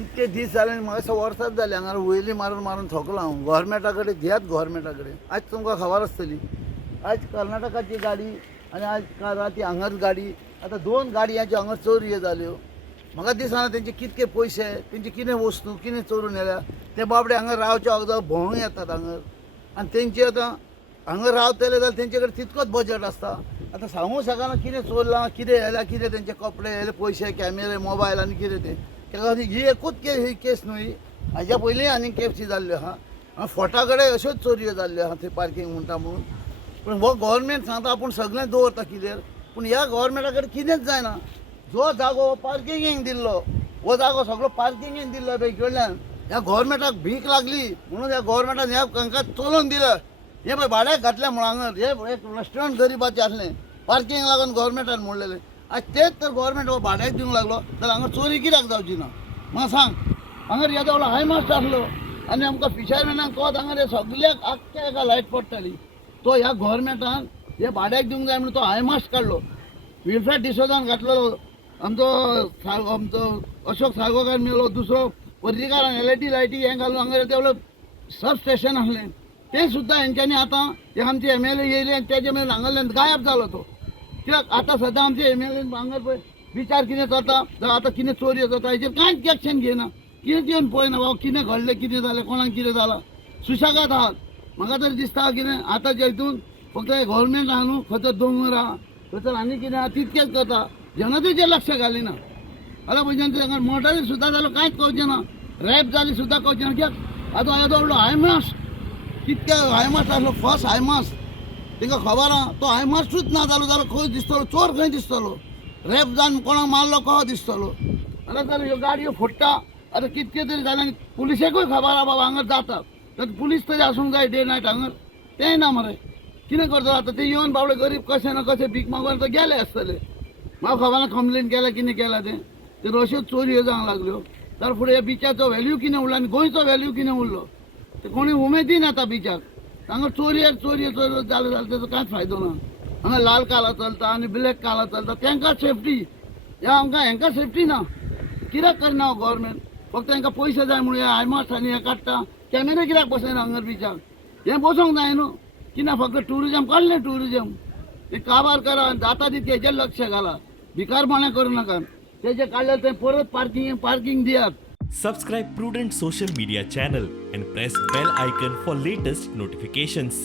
कितके दीस जाले आनी म्हाका वर्सांच जाली हांगा वयली मारून मारून थकलो हांव. गव्हर्मेंटा कडेन घेयात गव्हर्मेंटा कडेन. आज तुमकां खबर आसतली आज कर्नाटकाची गाडी आनी आज राती हांगाच गाडी. आतां 2 गाडयांच्यो हांगा चोरी जाल्यो. म्हाका दिसना तेंचे कितके पयशे तेंचे कितें वस्तू कितें चोरून येल्या. ते बाबडे हांगा रावचे वखदां भोंवूंक येतात हांगा आनी तेंचे आतां हांगा रावतले जाल्यार तेंचे कडेन तितकोच बजेट आसता. आतां सांगूंक शकना कितें चोरलां कितें येल्या कितें तेंचे कपडे येले पयशे कॅमेरे मोबायल आनी कितें तें. ताका खातीर ही एकूच ही केस न्हय हाज्या पयलीं आनी केसी जाल्ल्यो आहा. फोर्टा कडेन अश्योच चोरयो जाल्ल्यो आहा थंय पार्किंग म्हणटा म्हणून. पूण हो गव्हर्मेंट सांगता आपूण सगळें दवरता क्लियर पूण ह्या गव्हर्मेंटा कडेन कितेंच जायना. जो जागो पार्किंगेक दिल्लो हो जागो सगळो पार्किंगेक दिल्लो बँके कडल्यान. ह्या गव्हर्मेंटाक भीक लागली म्हणून ह्या गव्हर्मेंटान ह्या हांकां चलोवन दिलं. हे पळय भाड्याक घातलें म्हणून हांगा हे एक रेस्टॉरंट गरीबाचें आसलें पार्किंग लागून गव्हर्मेंटान मोडलेलें. आज तेच तर गव्हर्मेंट हो भाड्याक दिवंक लागलो जाल्यार हांगा चोरी कित्याक जावची ना म्हाका सांग. हांगा येदो व्हडलो हाय मास्ट आसलो आनी आमकां फिशरमॅनाक कोत हांगा रे सगळ्याक आख्ख्या एका लायट पडटाली. तो ह्या गव्हर्मेंटान हे भाड्याक दिवंक जाय म्हणून तो हाय मास्ट काडलो. विल्फ्रेड डिसोजान घातलेलो आमचो अशोक साळगांवकार मेलो. दुसरो पर्रीकारान एलईडी लायटी हें घालून हांगा तेवढं सब स्टेशन आसलें तें सुद्दां हेंच्यांनी आतां हे आमचे एमएलए येयले आनी तेजे मेरेन हांगाल्यान गायब जालो तो. कित्याक आतां सद्दां आमचे एमएलए हांगा पळय विचार कितें जाता जावं आतां कितें चोरी जाता हेचेर कांयच एक्शन घेयना. कितें येवन पळयना बाबा कितें घडलें कितें जालें कोणाक कितें जालां सुशेगाद आहात. म्हाका तरी दिसता कितें आतांच्या हितून फक्त हे गव्हर्मेंट आहा न्हू खंयसर दोंगर आहा खंयसर आनी कितें आहा तितकेंच करता. जनतेचेर लक्ष घालिना. फाल्यां पयच्यान हांगा मर्डर सुद्दां जालो कांयच कळचें ना. रॅप जाली सुद्दां कळचें ना. कित्याक आतां येदो व्हडलो हायमास्ट कितके हायमास्ट आसलो फर्स्ट हायमास्ट तांकां खबर आहा तो हायमास्टूच ना जालो जाल्यार खंय दिसतलो चोर खंय दिसतलो. रॅप जावन कोणाक मारलो कहो दिसतलो. जाल्यार ह्यो गाडयो फोडटा आतां कितके तरी जालें आनी पुलिसेकूय खबर आहा बाबा हांगा जाता तर पुलीस तरी आसूंक जाय डे नायट हांगा तेंय ना मरे. कितें करता आतां ते येवन बाबडे गरीब कशें ना कशें भीक मागून तर गेले आसतले. म्हाका खबर ना कंप्लेन केल्या कितें केलां तें अश्योच चोरयो जावंक लागल्यो. तार फुडें ह्या बिचाचो व्हॅल्यू कितें उरलो आनी गोंयचो व्हॅल्यू कितें उरलो ते कोणी उमेदीन येता बिचाक. हांगा चोरयो जालें जाल्यार तेजो कांयच फायदो ना. हांगा लाल काला चलता आनी ब्लॅक काला चलता तांकां सेफ्टी ह्या आमकां हांकां सेफ्टी ना. कित्याक करना हो गव्हर्मेंट फक्त हांकां पयशे जाय म्हणून हे हायमास्ट आनी हें काडटा. कॅमेरे कित्याक बसयना हांगा बिचाक हें बसोंक जाय न्हू. कित्याक फक्त टुरिजम काडलें टुरिजम ते काबार करा जाता तितके हेजेर लक्ष घाला. भिकारपणां करूं नाका. तेजे काडलें तें परत पार्किंग दियात. Subscribe Prudent social media channel and press bell icon for latest notifications.